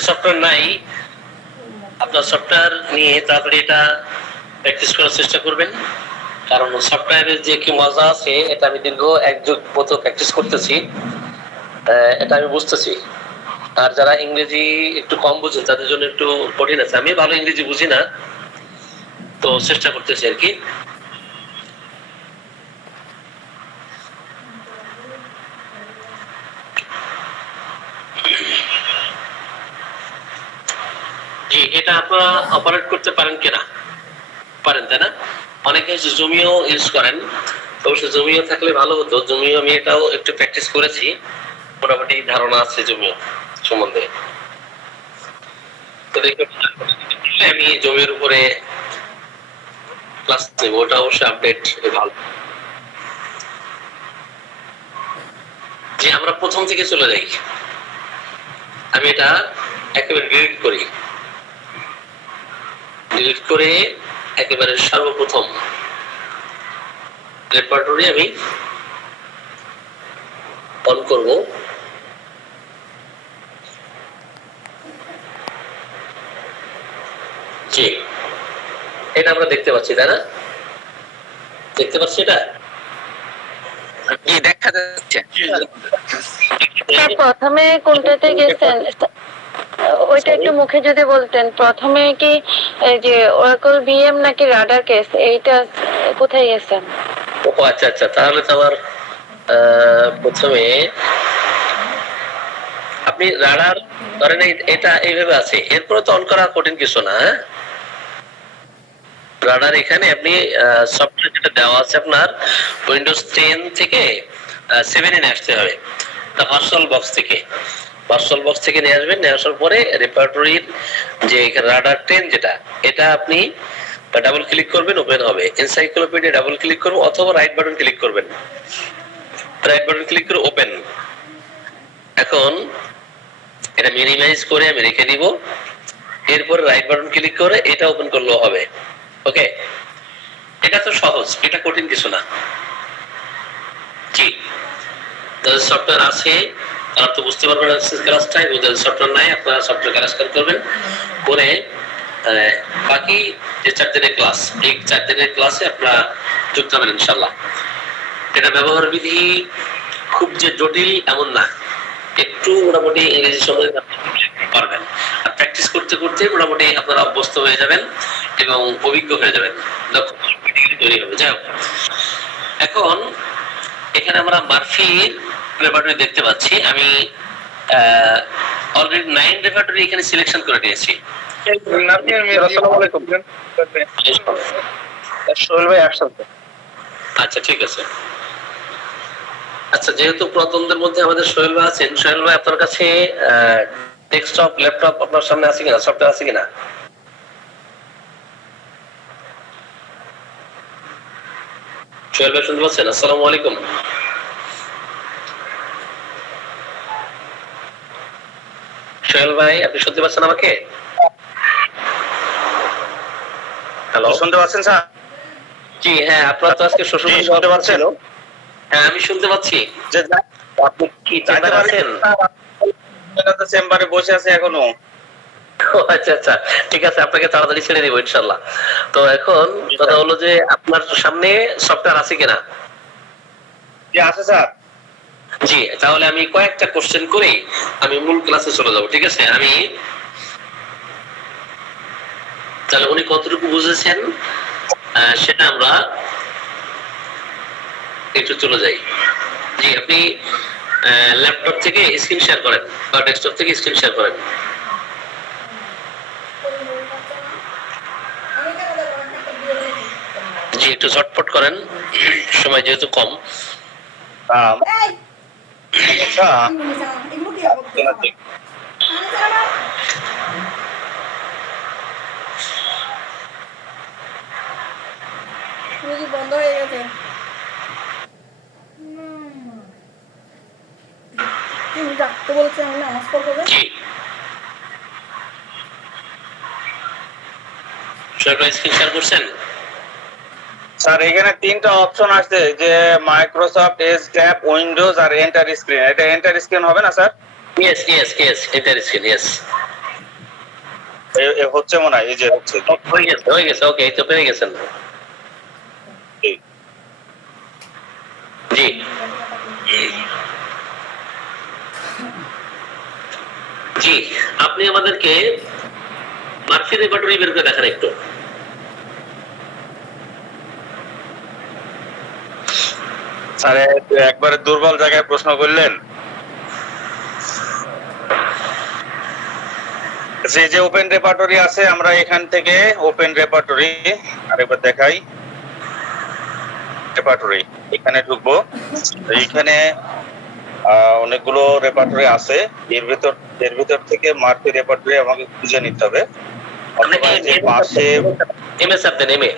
যাদের সফটওয়্যার নাই, আপনার সফটওয়্যার নিয়ে তাড়াতাড়ি এটা প্র্যাকটিস করার চেষ্টা করবেন, কারণ সফটওয়্যারের যে কি মজা আছে এটা আমি দীর্ঘ 1 যুগ মতো প্র্যাকটিস করতেছি, এটা আমি বুঝতেছি। আর যারা ইংরেজি একটু কম বুঝে তাদের জন্য একটু কঠিন আছে। আমি ভালো ইংরেজি বুঝি না, তো চেষ্টা করতেছি আর কি। জি, এটা আপনারা অপারেট করতে পারেন কিনা? পারেন, তাই না? অনেকে জুমিও ইউজ করেন, অবশ্য জুমিও থাকলে ভালো হতো। জুমিও আমি এটাও একটু প্র্যাকটিস করেছি, মোটামুটি ধারণা আছে জুমিও সম্বন্ধে। তো আমি জমির উপরে ক্লাস নেব, ওটা অবশ্যই আপডেট ভালো। যে আমরা প্রথম থেকে চলে যাই, আমি এটা একেবারে ডিলিট করে একেবারে সর্বপ্রথম রেপার্টরি আমি অন করব। জি, এটা আমরা দেখতে পাচ্ছি, তাই না? দেখতে পাচ্ছি এটা? জি, দেখা যাচ্ছে। প্রথমে কোনটাতে গেছেন ওইটা একটু মুখে যদি বলতেন। প্রথমে কি এই যে ওরাকল ভিএম নাকি রাডার কেস, এইটা কোথায় গেছেন? ও আচ্ছা আচ্ছা, তাহলে তো আমার প্রথমে আপনি রাডার ধরেন এটা এইভাবে আছে, এরপরে তো অন করা কঠিন কিছু না। রাডার এখানে আপনি সফটওয়্যার যেটা দেওয়া আছে আপনার উইন্ডোজ 10 থেকে 7 এ আসতে হবে, তা ভার্চুয়াল বক্স থেকে নিয়ে আসবেন। নিয়ে আসার পরে রেপার্টরির যে রাডার 10 যেটা, এটা আপনি ডাবল ক্লিক করবেন, ওপেন হবে। এনসাইক্লোপিডিয়া ডাবল ক্লিক করবেন অথবা রাইট বাটন ক্লিক করবেন, রাইট বাটন ক্লিক করে ওপেন। এখন এটা মিনিমাইজ করে আমি রেখে দিব, এরপর রাইট বাটন ক্লিক করে এটা ওপেন করলেও হবে। ওকে, এটা তো সহজ, এটা কঠিন কিছু না। জি, যাদের সফটওয়্যার আছে তারা তো বুঝতে পারবেন ক্লাসটা, এবং যাদের সফটওয়্যার নাই আপনারা সফটওয়্যার কানেকশন করবেন করে বাকি যে 4 দিনের ক্লাস, এই 4 দিনের ক্লাসে আপনারা যুক্ত হবেন ইনশাআল্লাহ। এটা ব্যবহার বিধি খুব যে জটিল এমন না, একটু মোটামুটি ইংরেজি সম্বন্ধে পারবেন, আর প্র্যাকটিস করতে করতে মোটামুটি আপনারা অভ্যস্ত হয়ে যাবেন এবং অভিজ্ঞ হয়ে যাবেন, তৈরি হবে। যাই হোক, এখন এখানে আমরা মার্ফির রেপার্টরি দেখতে পাচ্ছি। আমি অলরেডি 9 রেপার্টরি এখানে সিলেকশন করে নিয়েছি। আচ্ছা ঠিক আছে। আচ্ছা, যেহেতু প্রথমদের মধ্যে আমাদের সোহেল ভাই আছেন, সোহেল ভাই আপনার কাছে ডেস্কটপ ল্যাপটপ আপনার সামনে আছে কিনা, সফটওয়্যার আছে কিনা? সোহেল ভাই শুনতে পাচ্ছেন? আসসালামু আলাইকুম। সোহেল ভাই আপনি শুনতে পাচ্ছেন আমাকে? হ্যালো, শুনতে পাচ্ছেন স্যার? জি হ্যাঁ, আপনার তো আজকে শ্বশুর শুনতে পাচ্ছেন? হ্যাঁ আমি শুনতে পাচ্ছি। আপনি কি চেম্বারে আছেন? চেম্বারে বসে আছে এখনো। আচ্ছা আচ্ছা, ঠিক আছে, আপনাকে তাড়াতাড়ি ছেড়ে দিব ইনশাআল্লাহ। তো এখন কথা হলো যে আপনার সামনে সফটওয়্যার আছে কিনা? জি আছে স্যার। জি, তাহলে আমি কয়েকটা কোশ্চেন করে আমি মূল ক্লাসে চলে যাব, ঠিক আছে? আমি তাহলে উনি কতটুকু বুঝেছেন সেটা আমরা একটু চলে যাই। জি, আপনি ল্যাপটপ থেকে স্ক্রিন শেয়ার করেন বা ডেস্কটপ থেকে স্ক্রিন শেয়ার করেন। জি, একটু ঝটপট করেন, সময় যেহেতু কম। বন্ধ হয়ে গেছে। তুমি ডাকতে বলছে, আমি নামাজ পড়বো। স্ক্রিন শেয়ার করছেন? স্যার এখানে 3টা অপশন আছে, যে মাইক্রোসফট এজ ট্যাব, উইন্ডোজ আর এন্টার স্ক্রিন। এটা এন্টার স্ক্রিন হবে না sir? Yes yes yes, enter screen, yes. হচ্ছে মনে হয়, এই যে হচ্ছে। হয়ে গেছে ওকে, এই তো পেয়ে গেছেন। জি। জি জি, আপনি আমাদেরকে মার্ফি রেপার্টরি বের করে দেখান একটু। স্যার একবারে দুর্বল জায়গায় প্রশ্ন করলেন। যে ওপেন রেপার্টরি আছে, আমরা এখান থেকে ওপেন রেপার্টরি আরেকবার দেখাই। রেপার্টরি এখানে ঢুকবো, এইখানে অনেকগুলো রেপার্টরি আছে, এর ভিতর থেকে মার্ফি রেপার্টরি আমাকে খুঁজে নিতে হবে। অথবা যে পাশে এমএস আপনি এমএ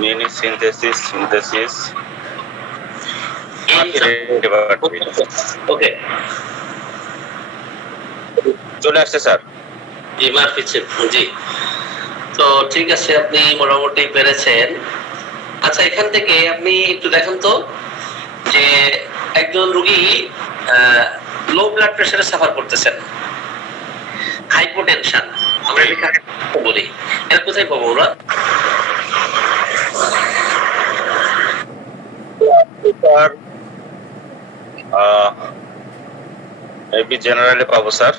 মিনি সিনথেসিস ওকে চলে আসছে স্যার। জি মার্ফি জি, তো ঠিক আছে, আপনি মোটামুটি পেরেছেন। আচ্ছা, এখান থেকে আপনি একটু দেখেন তো যে একজন রোগী লো ব্লাড প্রেসারে সাফার করতেছেন, হাইপোটেনশন আমরা এটাকে বলি, এটা কোথায় পাবো আমরা? স্যার মেবি জেনারেলে পাবো স্যার।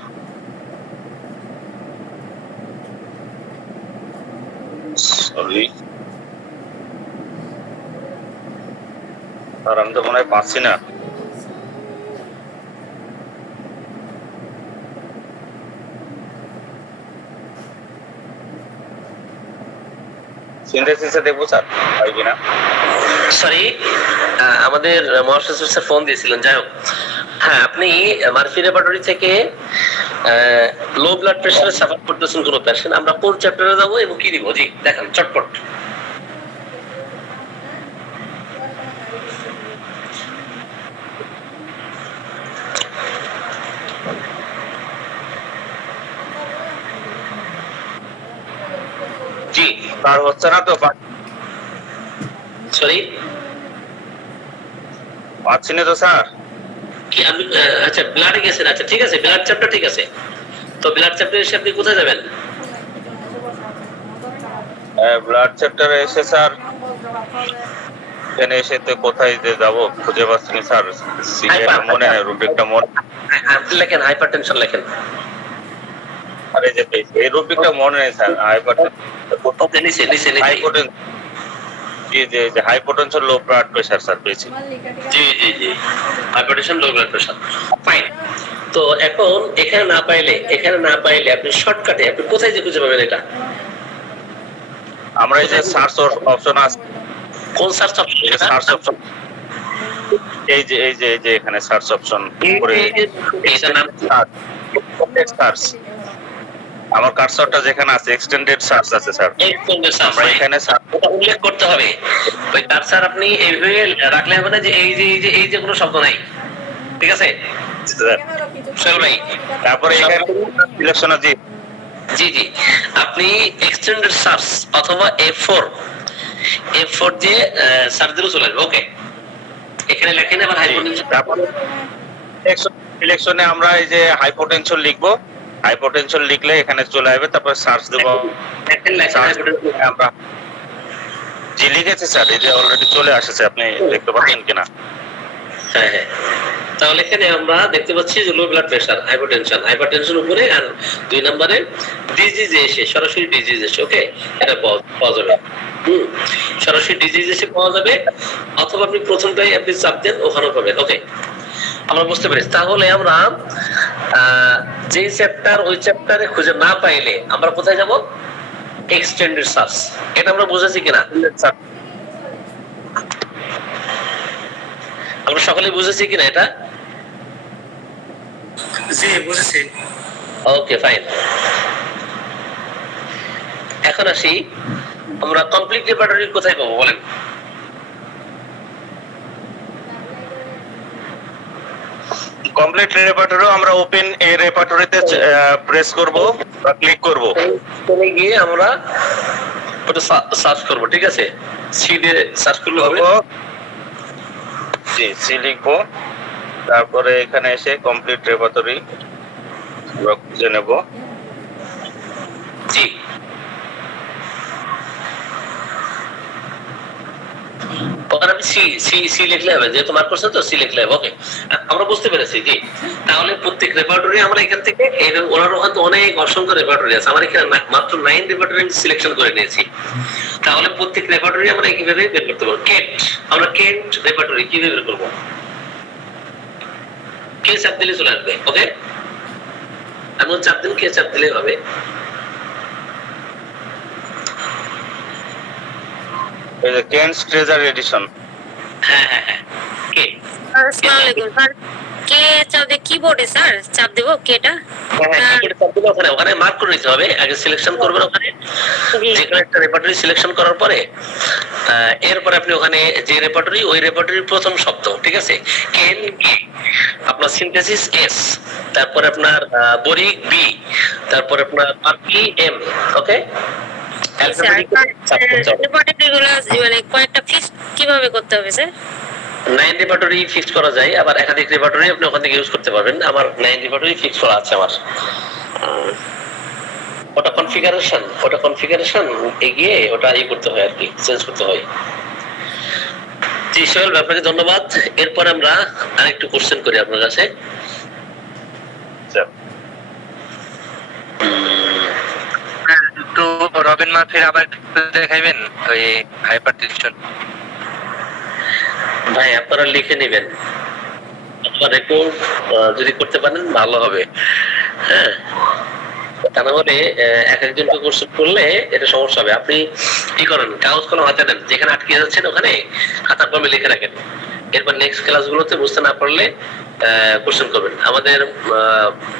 সরি স্যার, আমি তো মনে হয় পাচ্ছি না। সিনথেসিসে দেখবো স্যার, হয় কিনা। সরি, আমাদের মহাশাস্ত্র স্যার ফোন দিয়েছিলেন, যাই হোক। হ্যাঁ, আপনি মার্ফি রেপার্টরি থেকে লো ব্লাড প্রেসারে সাফার করতেছেন কোন পেশেন্ট, আমরা কোন চ্যাপ্টারে যাবো এবং কি দিব? জি দেখান চটপট। জি স্যার হচ্ছে না তো, সরি, পাচ্ছি না তো স্যার। কি আমি আচ্ছা ব্লাডে গেছেন, আচ্ছা ঠিক আছে, ব্লাড চ্যাপ্টার ঠিক আছে। তো ব্লাড চ্যাপ্টারে এসে আপনি কোথায় যাবেন? ব্লাড চ্যাপ্টারে এসে স্যার, এখানে এসে তো কোথায় যে যাবো খুঁজে পাচ্ছি না স্যার। মনে হয় রুব্রিকটা মনে, আপনি লেখেন হাইপারটেনশন লেখেন। আরে যে এই রুব্রিকটা মনে নেই স্যার। ওকে, নিচে নিচে নিচে। হাইপোটেনশন, জি জি জি, hypotension low blood pressure sir পেয়েছি। জি জি জি, hypertension low blood pressure, fine. তো এখন এখানে না পাইলে আপনি শর্টকাটে আপনি কোথায় যে খুঁজে পাবেন এটা? আমরা এই যে সার্চ অপশন আছে, কোন সার্চ অপশন? সার্চ অপশন, এই যে এখানে সার্চ অপশন করে এটার নাম সার্চ, আমার কার্সরটা যেখানে আছে এক্সটেন্ডেড সার্চ আছে স্যার। এক্সটেন্ডেড সার্চ, আমরা এখানে ওটা উল্লেখ করতে হবে। ওই কার্সার আপনি এইভাবে রাখলে হবে না যে এই যে কোনো শব্দ নাই, ঠিক আছে সোহেল ভাই? তারপরে এখানে সিলেকশন আছে, জি জি, আপনি এক্সটেন্ডেড সার্চ অথবা F4 দিয়ে সার্চ দিলে চলে আসবে। ওকে, এখানে লেখেন আবার হাইপোটেনশন। তারপর সিলেকশনে আমরা এই যে হাইপোটেনশন লিখবো, হাইপোটেনশন লিখলে এখানে চলে আসবে, তারপর সার্চ দেবো। লেখেন হাইপোটেনশন। আমরা জি লিখেছি স্যার, এই যে অলরেডি চলে আসছে, আপনি দেখতে পাচ্ছেন কিনা? হ্যাঁ হ্যাঁ, তাহলে এখানে আমরা দেখতে পাচ্ছি যে লো ব্লাড প্রেসার, হাইপারটেনশন উপরে, আর 2 নম্বরে ডিজিজ এসে, সরাসরি ডিজিজ এসে, ওকে, এটা পাওয়া যাবে। সরাসরি ডিজিজ এসে পাওয়া যাবে, অথবা আপনি প্রথমটাই আপনি চাপ দেন, ওখানেও পাবেন। ওকে, আমরা বুঝতে পেরেছি। তাহলে আমরা যে চ্যাপ্টার, ওই চ্যাপ্টারে খুঁজে না পাইলে আমরা কোথায় যাব? Extended search. এটা আমরা বুঝেছি কিনা? আমরা সকলে বুঝেছি কিনা এটা? জি বুঝেছি। Okay fine. এখন আসি, আমরা কমপ্লিট রেপার্টরি কোথায় পাবো বলেন? কমপ্লিট রেপার্টরিও আমরা ওপেন এ রেপার্টরিতে প্রেস করব বা ক্লিক করব, চলে গিয়ে আমরা ওটা সার্চ করব, ঠিক আছে? সি দিয়ে সার্চ করলে হবে। জি সি লিখবো, তারপরে এখানে এসে কমপ্লিট রেপার্টরি আমরা খুঁজে নেব। জি, ওখানে আমি সি সি সি লিখলে হবে, যেহেতু মার্ক করছে তো সি লিখলে হবে। ওকে, আমরা বুঝতে পেরেছি। জি, তাহলে প্রত্যেক রেপার্টরি আমরা এখান থেকে ওনার ওখানে তো অনেক অসংখ্য রেপার্টরি আছে, আমার এখানে মাত্র 9 রেপার্টরি সিলেকশন করে নিয়েছি। তাহলে প্রত্যেক রেপার্টরি আমরা কিভাবে বের করতে পারবো? কেট, আমরা কেট রেপার্টরি কিভাবে বের করবো? কে চাপ দিলে চলে আসবে। ওকে, আমি চাপ দিন, কে চাপ দিলে হবে। এই যে কেন্স ট্রেজার এডিশন। হ্যাঁ হ্যাঁ হ্যাঁ, কে। আসসালামু আলাইকুম স্যার, কে চাপ দিয়ে কিবোর্ডে স্যার চাপ দেবো কেটা? ওখানে ওখানে মার্ক করে নিতে হবে, আগে সিলেকশন করবেন ওখানে, জি যে কোনো একটা রেপার্টরি সিলেকশন করার পরে এরপর আপনি ওখানে যে রেপার্টরি, ওই রেপার্টরির প্রথম শব্দ, ঠিক আছে, কেন কে, আপনার সিনথেসিস এস, তারপর আপনার বরিক বি, তারপর আপনার পার্কি এম। ওকে, স্যার, রেপার্টরিগুলো মানে কয়েকটা ফিক্স কিভাবে করতে হবে স্যার? 9 রেপার্টরি ফিক্স করা যায়, আবার একাধিক রেপার্টরি আপনি ওখান থেকে ইউজ করতে পারবেন। আমার 9 রেপার্টরি ফিক্স করা আছে আমার। ওটা কনফিগারেশন এগিয়ে ওটা করতে হয় আর কি, চেঞ্জ করতে হয়। জি সোহেল, আপনাকে ধন্যবাদ। এরপর আমরা আরেকটু কোশ্চেন করি আপনার কাছে। তো রবিন মাফির আবার দেখাইবেন ওই হাইপারটেনশন। ভাই আপনারা লিখে নেবেন, আপনার রেকর্ড যদি করতে পারেন ভালো হবে। হ্যাঁ, তা না হলে এক একজনকে কোশ্চেন করলে এটা সমস্যা হবে। আপনি কি করেন, কাগজ কলম হাতে নেন, যেখানে আটকে যাচ্ছেন ওখানে খাতা কলমে লিখে রাখেন। এরপর নেক্সট ক্লাসগুলোতে বুঝতে না পারলে কোশ্চেন করবেন। আমাদের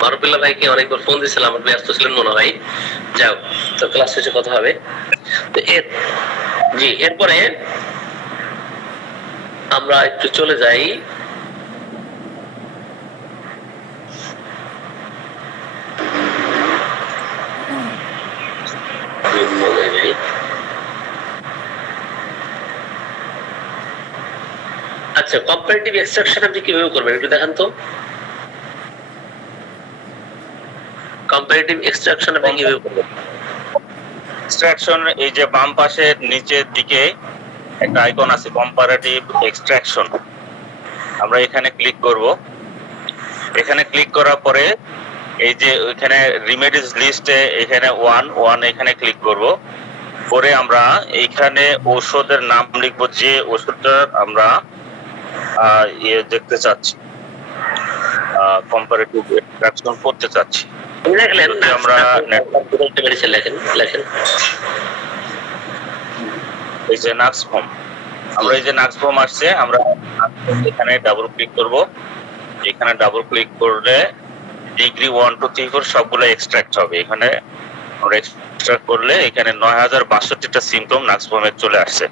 মারুফুল্লাহ ভাইকে অনেকবার ফোন দিয়েছিলাম, আপনি ব্যস্ত ছিলেন মনে হয়। যাও, তো ক্লাস শেষে কথা হবে। তো জি, এরপরে আমরা একটু চলে যাই আচ্ছা, কম্পারেটিভ এক্সট্রাকশন আপনি কিভাবে করবেন একটু দেখান তো। কম্পারেটিভ এক্সট্রাকশন আপনি কিভাবে করবেন? এক্সট্রাকশন, এই যে বাম পাশের নিচের দিকে একটা আইকন আছে কম্পারেটিভ এক্সট্রাকশন, আমরা এখানে ক্লিক করব। এখানে ক্লিক করার পরে এই যে এখানে রিমেডিস লিস্টে এখানে 1 এখানে ক্লিক করব। করে আমরা এইখানে ঔষধের নাম লিখব, যে ওষুধটা আমরা দেখতে চাচ্ছি, কম্পারেটিভ এক্সট্রাকশন করতে চাচ্ছি। দেখলেন আমরা লেখেন লেখেন এই যে নাক্সফর্ম, আমরা এই যে নাক্সফর্ম আসছে, আমরা এখানে ডাবল ক্লিক করব। এখানে ডাবল ক্লিক করলে ডিগ্রি 1 2 3 4 সবগুলো এক্সট্রাক্ট হবে। এখানে আমরা এক্সট্রাক্ট করলে এখানে 9062টা সিম্পটম নাক্সফর্মে চলে আসছে।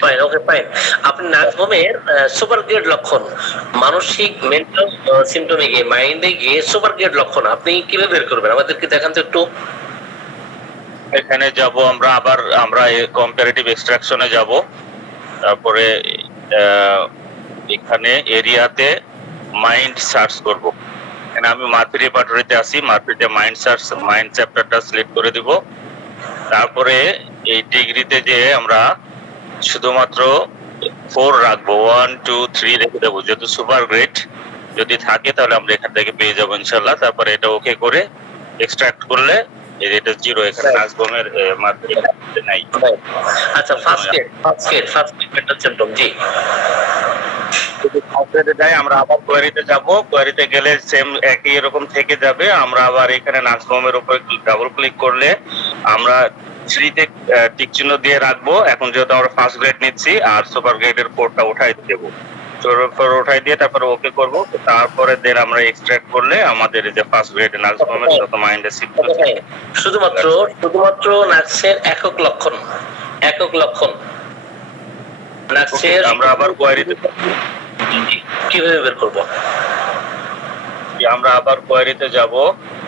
Fine, okay fine. আপনি নাক্সভমের সুপার গ্রেড লক্ষণ, মানসিক মেন্টাল সিম্পটমে গিয়ে, মাইন্ডে গিয়ে সুপার গ্রেড লক্ষণ আপনি কিভাবে বের করবেন আমাদেরকে দেখান তো একটু। এখানে যাব আমরা, আবার আমরা কম্পারেটিভ এক্সট্রাকশনে যাব। তারপরে এখানে এরিয়াতে মাইন্ড সার্চ করব। এখানে আমি মার্ফি রেপার্টরিতে আছি, মার্ফিতে মাইন্ড সার্চ, মাইন্ড চ্যাপ্টারটা সিলেক্ট করে দিব। তারপরে এই ডিগ্রিতে যে আমরা শুধুমাত্র 4 রাখবো, 1 2 3 রেখে দেবো, যেহেতু সুপার গ্রেড যদি থাকে তাহলে আমরা এখান থেকে পেয়ে যাবো ইনশাল্লাহ। তারপরে এটা ওকে করে এক্সট্রাক্ট করলে এটা 0, এখানে নাক্সভমের মার্কেট নাই। আচ্ছা, ফার্স্ট এড মেন্টাল সিম্পটম। জি, আমরা আবার কোয়ারিতে যাব, কোয়ারিতে গেলে সেম একই এরকম থেকে যাবে। আমরা আবার এখানে নাক্সভমের উপর ডাবল ক্লিক করলে আমরা 3 তে টিক চিহ্ন দিয়ে রাখবো। এখন যেহেতু আমরা ফার্স্ট গ্রেড নিচ্ছি, আর সুপার গ্রেডের 4টা উঠাই দেবো, উঠাই দিয়ে তারপরে ওকে করব। তারপরে দেন আমরা এক্সট্রাক্ট করলে আমাদের যে ফার্স্ট গ্রেডের নাক্সভমের যত মাইন্ডে সিম্পটম, শুধুমাত্র নাক্সের একক লক্ষণ নাক্সের আমরা আবার কোয়ারিতে কিভাবে বের করব? আমরা আবার কোয়ারিতে যাব।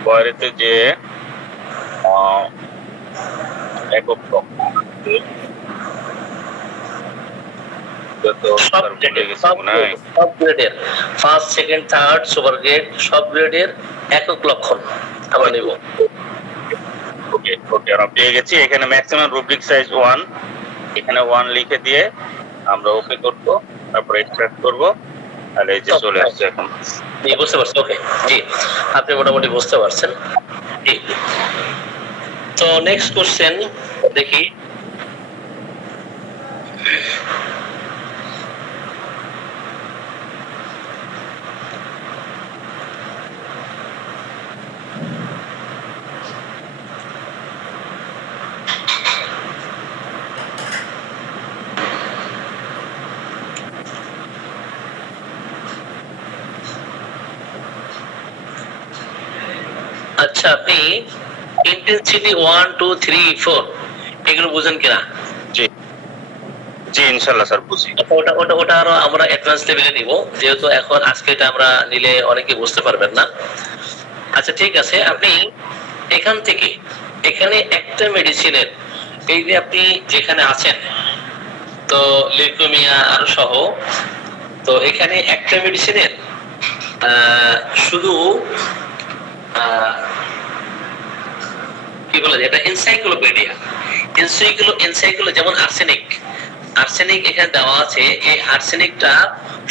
কোয়ারিতে যে একক সব সব গ্রেডের first second third super grade সব গ্রেডের একক লক্ষণ আমরা নিব। ওকে ওকে আমরা পেয়ে গেছি। এখানে ম্যাক্সিমাম রুব্রিক সাইজ 1, এখানে 1 লিখে দিয়ে আমরা ওকে করব, তারপরে এক্সট্রাক্ট করব, তাহলে এই যে চলে আসছে এখন। জি বুঝতে পারছি, ওকে জি আপনি মোটামুটি বুঝতে পারছেন। জি তো নেক্সট কোশ্চেন দেখি। আচ্ছা আপনি ইন্টেন্সিটি 1 2 3 4 এগুলো বুঝেন কিনা? জি জি ইনশাআল্লাহ স্যার বুঝি। ওটা ওটা ওটা আরো আমরা অ্যাডভান্স লেভেলে নিব, যেহেতু এখন আজকে এটা আমরা নিলে অনেকে বুঝতে পারবেন না। আচ্ছা ঠিক আছে, আপনি এখান থেকে এখানে একটা মেডিসিনের এই যে আপনি যেখানে আছেন তো লিউকেমিয়া আর সহ, তো এখানে একটা মেডিসিনের শুধু কি বলে এটা এনসাইক্লোপিডিয়া, এনসাইক্লো যেমন আর্সেনিক, আর্সেনিক এখানে দেওয়া আছে। এই আর্সেনিকটা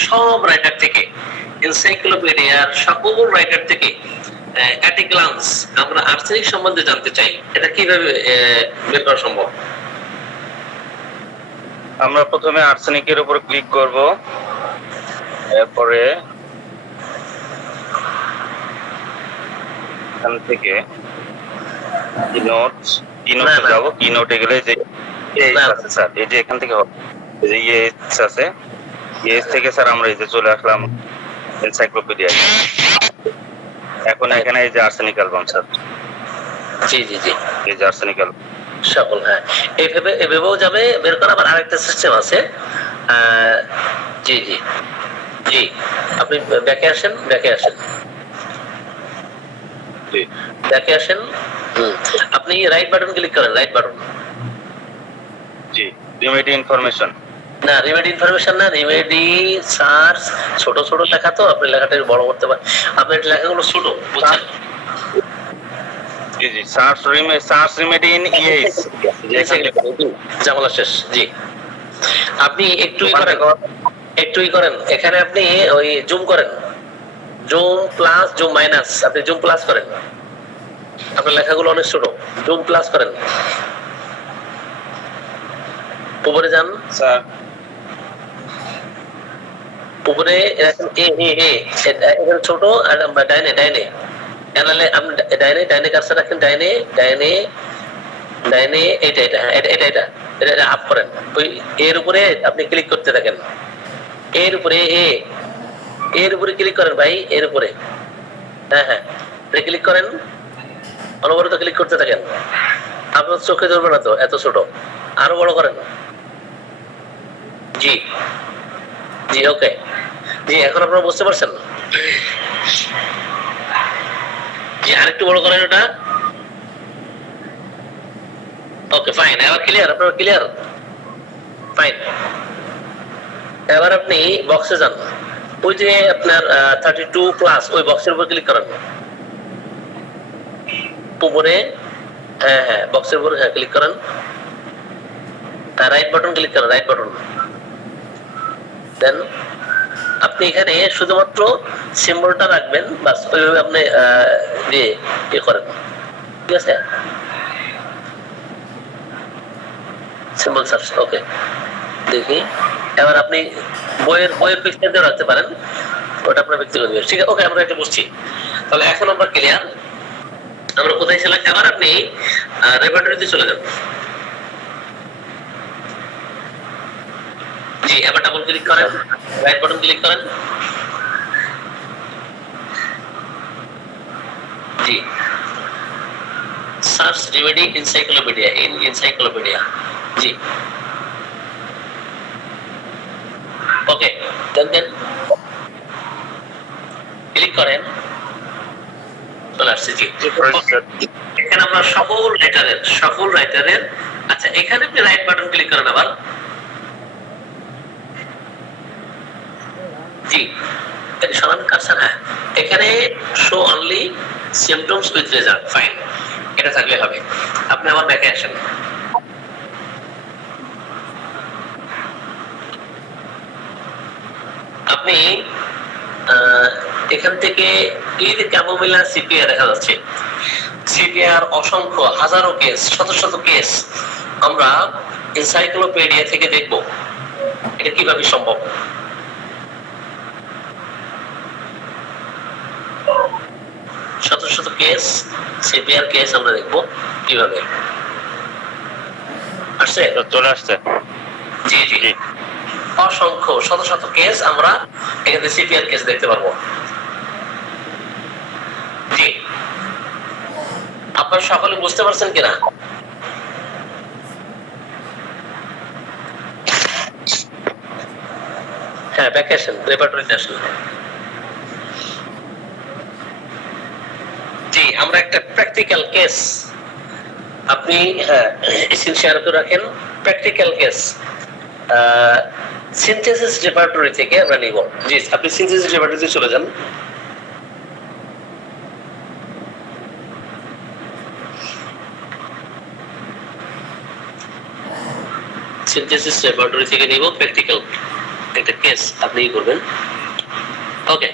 সব রাইটার থেকে, এনসাইক্লোপিডিয়ার সকল রাইটার থেকে অ্যাট এ গ্লান্স আমরা আর্সেনিক সম্বন্ধে জানতে চাই, এটা কিভাবে বের করা সম্ভব? আমরা প্রথমে আর্সেনিকের উপর ক্লিক করব, এরপরে এখান থেকে কিনোটে যাব। কিনোটে গেলে যে আছে স্যার, এই যে এখান থেকে এই যে ইএস আছে, ইএস থেকে স্যার আমরা এই যে চলে আসলাম এনসাইক্লোপিডিয়া। এখন এখানে এই যে আর্সেনিক অ্যালবাম স্যার। জি জি জি এই যে আর্সেনিক অ্যালবাম সকল, হ্যাঁ এভাবেও যাবে বের করা। আবার আরেকটা সিস্টেম আছে। জি জি জি আপনি ব্যাকে আসেন, ব্যাকে আসেন, ব্যাকে আসেন। আপনি রাইট বাটন ক্লিক করেন, রাইট বাটন। জি রিমেডি ইনফরমেশন না রিমেডি ইনফরমেশন না, রিমেডি সার্চ। ছোট ছোট লেখা তো আপনি লেখাটা বড় করতে পারেন, আপনার লেখাগুলো ছোট বুঝছেন। জি জি সার্চ রিমেডি ইন ইএস জামালা শেষ। জি আপনি একটুই করেন এখানে, আপনি ওই জুম করেন, জুম প্লাস জুম মাইনাস, আপনি জুম প্লাস করেন, আপনার লেখাগুলো অনেক ছোট, জুম প্লাস করেন, উপরে যান স্যার। উপরে এখানে ছোট, আর ডাইনে ডাইনে এনালে আপনি ডাইনে ডাইনে কারসার রাখেন, ডাইনে ডাইনে ডাইনে এটা এটা এটা এটা এটা এটা আপ করেন। ওই এর উপরে আপনি ক্লিক করতে থাকেন, এর উপরে এর উপরে ক্লিক করেন ভাই, এর উপরে, হ্যাঁ হ্যাঁ ক্লিক করেন, অনবরত ক্লিক করতে থাকেন। আপনার চোখে ধরবে না তো এত ছোট, আরো বড় করেন। জি জি ওকে জি এখন আপনারা বুঝতে পারছেন? জি আরেকটু বড় করেন ওটা। ওকে ফাইন, এবার ক্লিয়ার, আপনার ক্লিয়ার, ফাইন। এবার আপনি বক্সে যান, ওই যে আপনার 32 প্লাস ওই বক্সের উপর ক্লিক করেন, উপরে, হ্যাঁ হ্যাঁ বক্সের উপরে হ্যাঁ ক্লিক করেন, রাইট বাটন ক্লিক করেন, রাইট বাটন। দেন আপনি এখানে শুধুমাত্র সিম্বলটা রাখবেন, বাস ওইভাবে আপনি দিয়ে ইয়ে করেন, ঠিক আছে? সিম্বল সার্চ, ওকে দেখি। এবার আপনি বইয়ের পিকচার দিয়ে রাখতে পারেন, ওটা আপনার ব্যক্তিগত বিষয়, ঠিক আছে? ওকে আমরা এটা বুঝছি, তাহলে এখন আমরা ক্লিয়ার। আমরা কোথায় ছিলাম? এবার আপনি রেপার্টরিতে চলে যান। জি এবার ডাবল ক্লিক করেন, রাইট বাটন ক্লিক করেন। জি সার্চ রিমেডি এনসাইক্লোপিডিয়া, এনসাইক্লোপিডিয়া। জি ওকে দেন ক্লিক করেন, চলে আসছে। জি এখানে আমরা সকল রাইটারের আচ্ছা এখানে আপনি রাইট বাটন ক্লিক করেন, আবার জি, এটা সমান কারসার। হ্যাঁ, এখানে show only symptoms with result, fine, এটা থাকলে হবে। আপনি আমার ব্যাকে আসেন। আপনি এখান থেকে এই যে ক্যামোমিলা সিপিয়া দেখা যাচ্ছে, সিপিআর অসংখ্য হাজারো কেস, শত শত কেস আমরা এনসাইক্লোপিডিয়া থেকে দেখব, এটা কিভাবে সম্ভব। শত শত কেস, সিপিআর কেস আমরা দেখব কিভাবে আসছে। তো চলে আসছে। জি জি, অসংখ্য শত শত কেস আমরা এখানে সিপিআর কেস দেখতে পারবো। জি, আপনারা সকলে বুঝতে পারছেন কিনা? হ্যাঁ, ভ্যাকেশন রেপার্টরিতে আসলে। জি, আমরা একটা প্র্যাকটিক্যাল কেস, আপনি হ্যাঁ স্ক্রিন শেয়ার করে রাখেন। প্র্যাকটিক্যাল কেস সিনথেসিস রেপার্টরি থেকে আমরা নিব। জি, আপনি সিনথেসিস রেপার্টরিতে চলে যান। সিনথেসিস রেপার্টরি থেকে নিব প্র্যাকটিক্যাল একটা কেস, আপনি করবেন। ওকে,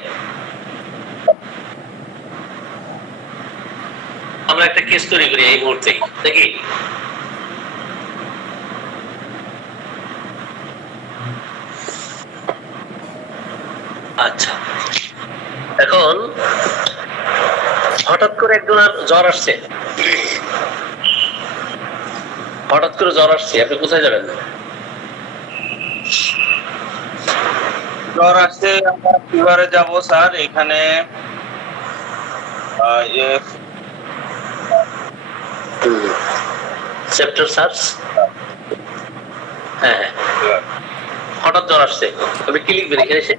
আমরা একটা কেস তৈরি করি এই মুহূর্তে, দেখি। আচ্ছা, এখন হঠাৎ করে একজনের জ্বর আসছে, হঠাৎ করে জ্বর আসছে, আপনি কোথায় যাবেন? জ্বর আসছে, আমরা ফিভারে যাব স্যার। এখানে চ্যাপ্টার সার্চ। হ্যাঁ হ্যাঁ, হঠাৎ জ্বর আসছে, আপনি কি লিখবেন এখানে এসে?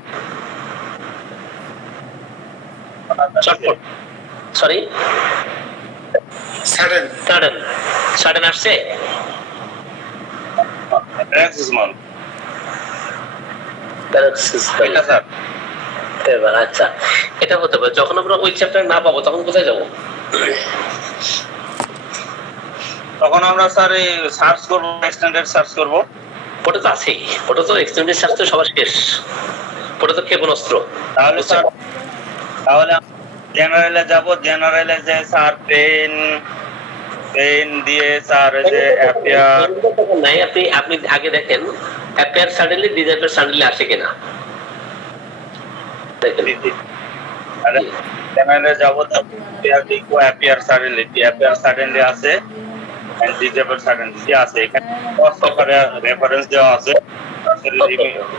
চটপট, সরি, সাডেন, সাডেন, সাডেন আসছে। প্যারাক্সিসমল। প্যারাক্সিসমল, এটা স্যার এবার আচ্ছা, এটা হতে পারে। যখন আমরা ওই চ্যাপ্টার না পাবো তখন কোথায় যাব? তখন আমরা স্যার এই সার্চ করব, এক্সটেন্ডেড সার্চ করব। ওটা তো আছেই, ওটা তো এক্সটেন্ডেড সার্চ তো সবার শেষ, ওটা তো ক্ষেপণাস্ত্র। তাহলে স্যার, তাহলে জেনারেলে যাব। জেনারেলে যে স্যার পেন দিয়ে স্যার যে অ্যাপিয়ার নাই, আপনি আপনি আগে দেখেন অ্যাপিয়ার সাডেনলি, ডিসঅ্যাপিয়ার সাডেনলি আসে কিনা দেখেন। আরে জেনারেলে যাব, অ্যাপিয়ার লিখবো, অ্যাপিয়ার সাডেনলি, অ্যাপিয়ার সাডেনলি আছে এন্ড ডিসঅ্যাপিয়ার সাডেনলি আছে। এখানে সরকারে রেফারেন্স দেওয়া আছে,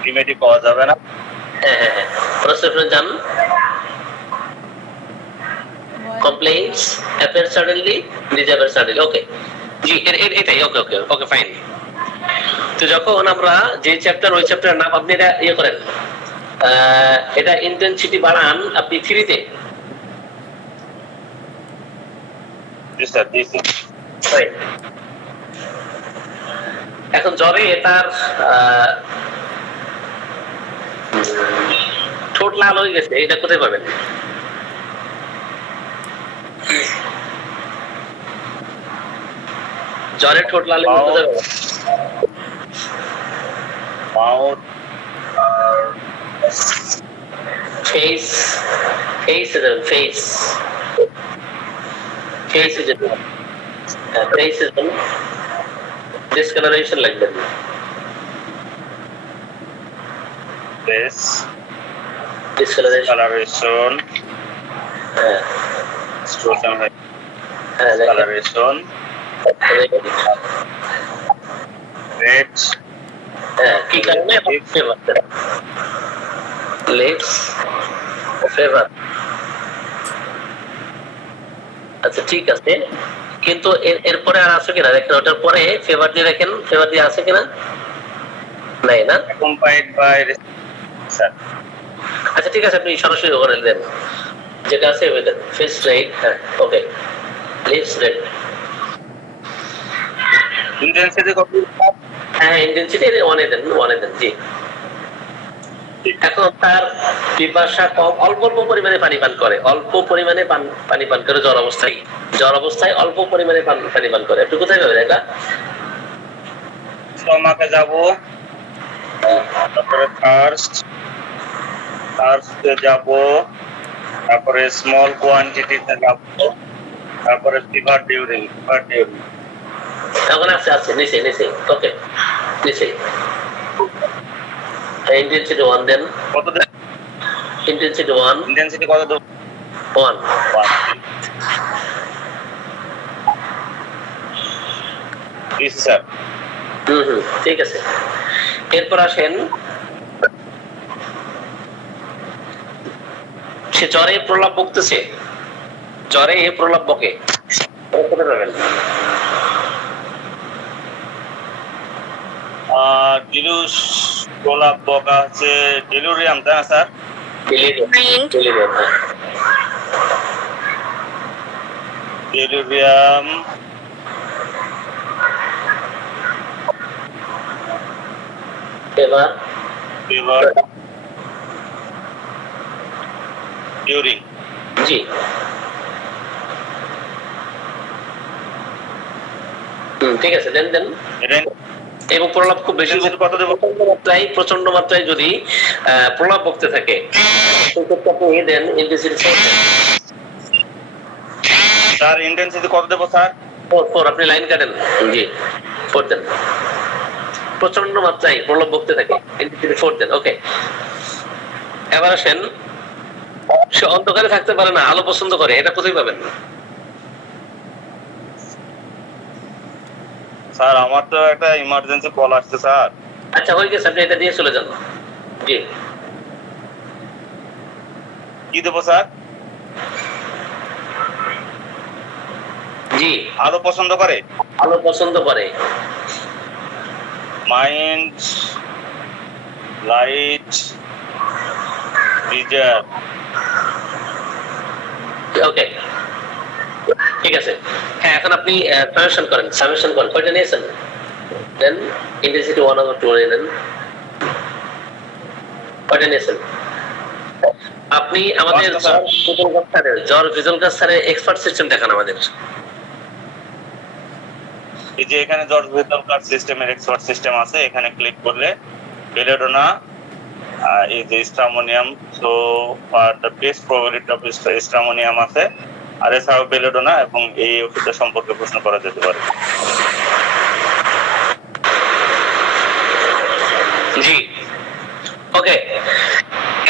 রিমেডি পাওয়া যাবে না। হ্যাঁ হ্যাঁ হ্যাঁ, প্রসেসরে যান, complaints, appear suddenly, disappear suddenly. ওকে জি, এটাই। ওকে ওকে ওকে, ফাইন। তো যখন আমরা যে চ্যাপ্টার, ওই চ্যাপ্টারের নাম আপনি এটা ইয়ে করেন, এটা ইন্টেন্সিটি বাড়ান আপনি 3 তে। জি স্যার, জি স্যার। এখন জ্বরে তার ঠোঁট লাল হয়ে গেছে, এটা কোথায় পাবেন? জ্বরে ঠোঁট লাল হয়ে গেছে কোথায় পাবেন? মাউথ আর face, face is a face, face is a face is a discoloration লাগবে। ফেস discoloration, কালারেশন, হ্যাঁ স্ট্রোশন, হ্যাঁ, কালারেশন, রেড, হ্যাঁ, কি কারণে? Fever, lips fever. আচ্ছা ঠিক আছে, কিন্তু এরপরে আর আছে কিনা দেখেন, ওটার পরে ফেভার দিয়ে দেখেন, ফেভার দিয়ে আছে কিনা? নাই না? accompanied by sir. আচ্ছা ঠিক আছে, আপনি সরাসরি ওখানে দেন যেটা আছে ওই দেন, ফেস রেড, হ্যাঁ ওকে, লিপস রেড, ইন্টেন্সিটি কত? হ্যাঁ ইন্টেন্সিটি ওয়ানে দেন, ওয়ানে দেন। জি এখন তার পিপাসা কম, অল্প অল্প পরিমাণে পানি পান করে, অল্প পরিমাণে পানি পান করে জ্বর অবস্থায়, জ্বর অবস্থায় অল্প পরিমাণে পানি পান করে। একটু কোথায় যাবে এটা? স্টমাকে যাব, তারপরে থার্স্টে যাব, তারপরে স্মল কোয়ান্টিটিতে যাব, তারপরে ফিভার ডিউরিং। এখন আছে নিচে নিচে, ওকে নিচে। ইন্টেন্সিটি 1 দেন, কত দেব? ইন্টেন্সিটি 1 ইন্টেন্সিটি কত দেব? 1। স্যার ঠিক আছে। এরপর আসেন, সে জ্বরে প্রলাপ বকতেছে, জ্বরে প্রলাপ বকে, কোথায় যাবেন? ডিলুস গোলাপ বকা হচ্ছে ডেলুরিয়াম, তাই না স্যার? মাইন্ড ডেলুরিয়াম, এবার ফিভার ডিউরিং। জি ঠিক আছে, দেন দেন। এবং প্রলাপ খুব বেশি কত দেব? প্রচন্ড মাত্রায় যদি প্রলাপ বকতে থাকে, সেক্ষেত্রে আপনি দেন ইন্টেন্সিটি 4। স্যার ইন্টেন্সিটি কত দেব স্যার? 4 আপনি লাইন কাটেন, জি 4 দেন। প্রচন্ড মাত্রায় প্রলাপ বকতে থাকে, ইন্টেন্সিটি 4 দেন, ওকে। এবার আসেন, সে অন্ধকারে থাকতে পারে না, আলো পছন্দ করে, এটা কোথায় পাবেন? স্যার আমার তো একটা ইমার্জেন্সি কল আসছে স্যার। আচ্ছা হয়ে গেছে, আপনি এটা দিয়ে চলে যান। জি কি দেবো স্যার? জি আলো পছন্দ করে, আলো পছন্দ করে। Mind light desire. ওকে ঠিক আছে। হ্যাঁ এখন আপনি সামেশন করেন, সামেশন করেন, কয়টা নিয়েছেন? দেন ইন্টেন্সিটি 1 over 2 নেন, কয়টা নিয়েছেন? আপনি আমাদের জ্বর ভিজুয়াল স্যারের এক্সপার্ট সিস্টেম দেখান আমাদের। এই যে এখানে জর্জ ভিতল কার্ড সিস্টেমের এক্সপার্ট সিস্টেম আছে, এখানে ক্লিক করলে বেলেডোনা এই যে stramonium, so for the best probability of stramonium আছে, আর এছাড়াও বেলেডোনা এবং এই ওষুধটা সম্পর্কে প্রশ্ন করা যেতে পারে। জি ওকে।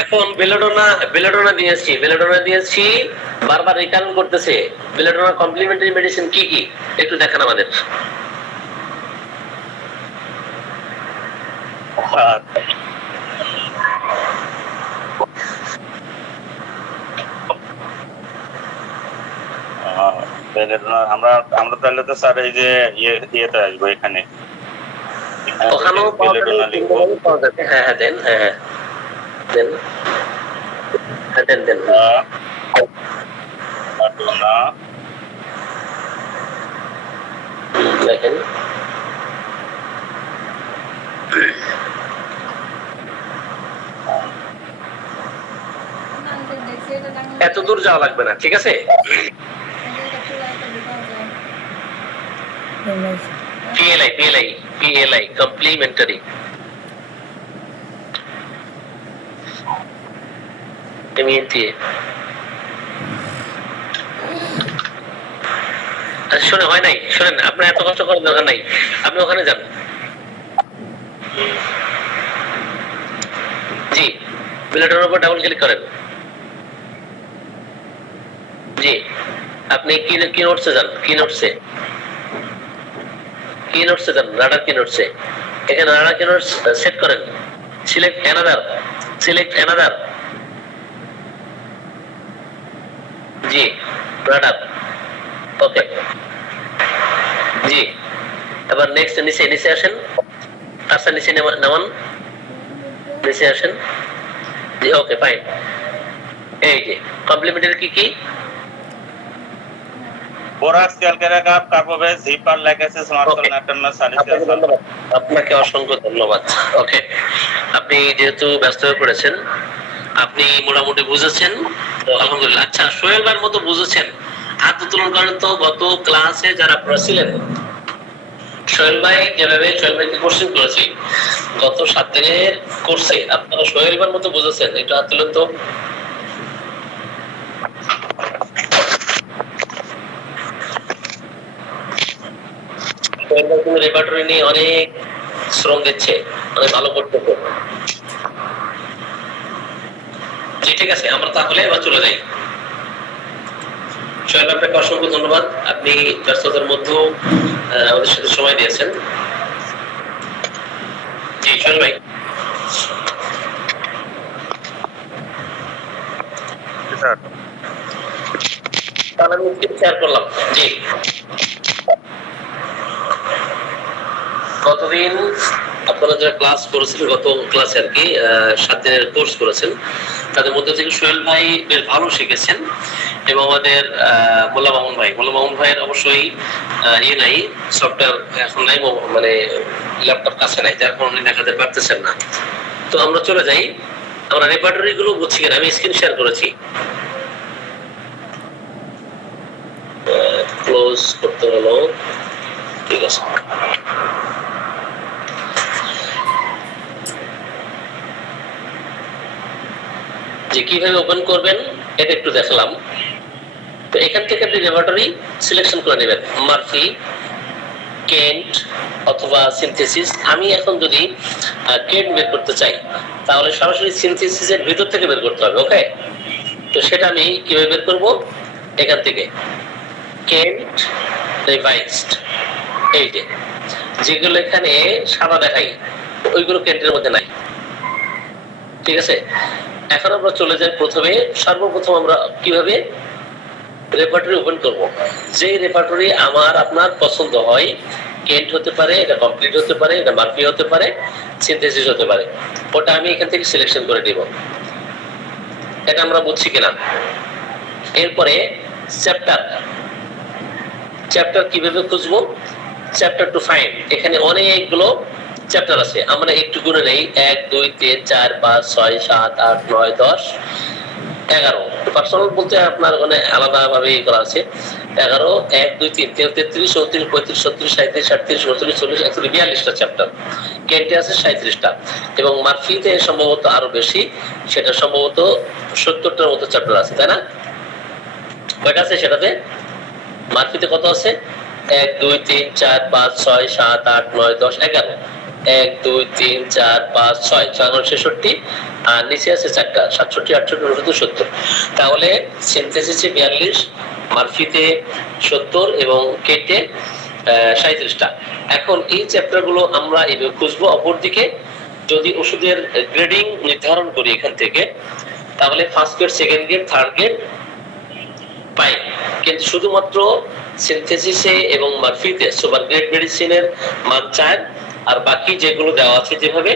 এখন বেলেডোনা দিয়েছি, বারবার রিটার্ন করতেছে। বেলেডোনা কমপ্লিমেন্টারি মেডিসিন কি কি একটু দেখান আমাদের। আর বেলেডোনা আমরা তাহলে তো স্যার এই যে ইয়েতে আসবো, এখানে ওখানেও বেলেডোনা লিখবো। হ্যাঁ হ্যাঁ দেন, হ্যাঁ হ্যাঁ দেন, হ্যাঁ দেন দেন। বেলেডোনা দেখেন এত দূর যাওয়া লাগবে না, ঠিক আছে? PLI complementary MNTA। শুনে হয় নাই, শুনেন, আপনার এত কষ্ট করার দরকার নাই, আপনি ওখানে যান। জি বিলেটের উপর ডাবল ক্লিক করেন। জি আপনি কি নোটসে যান, কি নোটসে যান, রাডার কি নোটসে। এখানে রাডার কি নোটস সেট করেন, সিলেক্ট অ্যানাদার। জি রাডার, ওকে। জি এবার নেক্সট নিচে আসেন, তার নিচে নামান, নিচে আসেন। জি ওকে ফাইন। এই যে কমপ্লিমেন্টারি কি borax ক্যালকেরা Carbo veg hepar Lachesis Marcel নাটান্না সালিসিয়াস ধন্যবাদ, আপনাকে অসংখ্য ধন্যবাদ। ওকে, আপনি যেহেতু ব্যস্ত হয়ে পড়েছেন, আপনি মোটামুটি বুঝেছেন তো আলহামদুলিল্লাহ। আচ্ছা, সোহেল ভাইয়ের মতো বুঝেছেন? হাত উত্তোলন করেন তো। গত ক্লাসে যারা আপনারা ছিলেন, সোহেল ভাই যেভাবে সোহেল ভাইকে কোশ্চেন করেছি গত 7 দিনের কোর্সে, আপনারা সোহেল ভাইয়ের মতো বুঝেছেন? একটু হাত তুলেন তো। সোহেল ভাই কিন্তু রেপার্টরি নিয়ে অনেক শ্রম দিচ্ছে, অনেক ভালো করতেছে। জি ঠিক আছে, আমরা তাহলে এবার চলে যাই। সোহেল আপনাকে অসংখ্য ধন্যবাদ, আপনি ব্যস্ততার মধ্যেও আমাদের সাথে সময় দিয়েছেন। জি সোহেল ভাই। স্যার তাহলে আমি শেয়ার করলাম। জি, গতদিন আপনারা যারা ক্লাস করেছেন, গত ক্লাসে আর কি 7 দিনের কোর্স করেছেন, তাদের মধ্যে থেকে সোহেল ভাই বেশ ভালো শিখেছেন। এবং আমাদের মোল্লা মামুন ভাইয়ের অবশ্যই ইয়ে নাই, সফটওয়্যার এখন নাই, মানে ল্যাপটপ কাছে নাই, যার কারণে দেখাতে পারতেছেন না। তো আমরা চলে যাই, আমরা রেপার্টরি গুলো বুঝছি কিনা। আমি স্ক্রিন শেয়ার করেছি, ক্লোজ করতে হলো। ঠিক আছে, যে কিভাবে ওপেন করবেন এটা একটু দেখলাম। তো এখান থেকে আপনি ল্যাবরেটরি সিলেকশন করে নেবেন, মার্ফি, কেন্ট অথবা সিনথেসিস। আমি এখন যদি কেন্ট বের করতে চাই, তাহলে সরাসরি সিনথেসিসের ভিতর থেকে বের করতে হবে। ওকে, তো সেটা আমি কিভাবে বের করব? এখান থেকে কেন্ট রিভাইজড, এই যে যেগুলো এখানে সাদা দেখাই, ওইগুলো কেন্টের মধ্যে নাই। ঠিক আছে, এখন আমরা চলে যাই প্রথমে। সর্বপ্রথম আমরা কিভাবে রেপার্টরি ওপেন করব? যে রেপার্টরি আমার আপনার পছন্দ হয়, কেন্ট হতে পারে, এটা কমপ্লিট হতে পারে, এটা মার্ফি হতে পারে, সিনথেসিস হতে পারে, ওটা আমি এখান থেকে সিলেকশন করে নিব। এটা আমরা বুঝছি কিনা? এরপরে চ্যাপ্টার কিভাবে খুঁজবো? চ্যাপ্টার টু ফাইন্ড, এখানে অনেকগুলো চ্যাপ্টার আছে, আমরা একটু গুনে নেই। 1 2 3 4 5 6 7 8 9 10 11। পার্সোনাল বলতে আপনার ওখানে আলাদা ভাবে করা আছে। 11 1 2 3 33 34 35 36 37 38 39 40 41 42টা চ্যাপ্টার। কেন্টে আছে 37টা, এবং মার্ফিতে সম্ভবত আরো বেশি, সেটা সম্ভবত 70টার মতো চ্যাপ্টার আছে, তাই না? কয়টা আছে সেটাতে? মার্ফিতে কত আছে? 1 2 3 4 5 6 7 8 9 10 11। 1 2 3 4 5 6 66, আর নিচে আছে 4টা, 67 68 69 70। তাহলে সিনথেসিসে 42, মার্ফিতে 70 এবং কেটে 37টা। এখন এই চ্যাপ্টার গুলো আমরা এইভাবে খুঁজবো। অপরদিকে যদি ওষুধের গ্রেডিং নির্ধারণ করি এখান থেকে, তাহলে first grade, second grade, third grade পাই, কিন্তু শুধুমাত্র সিনথেসিসে এবং মার্ফিতে সুপার গ্রেড মেডিসিনের মান 4, আর বাকি যেগুলো দেওয়া আছে যেভাবে,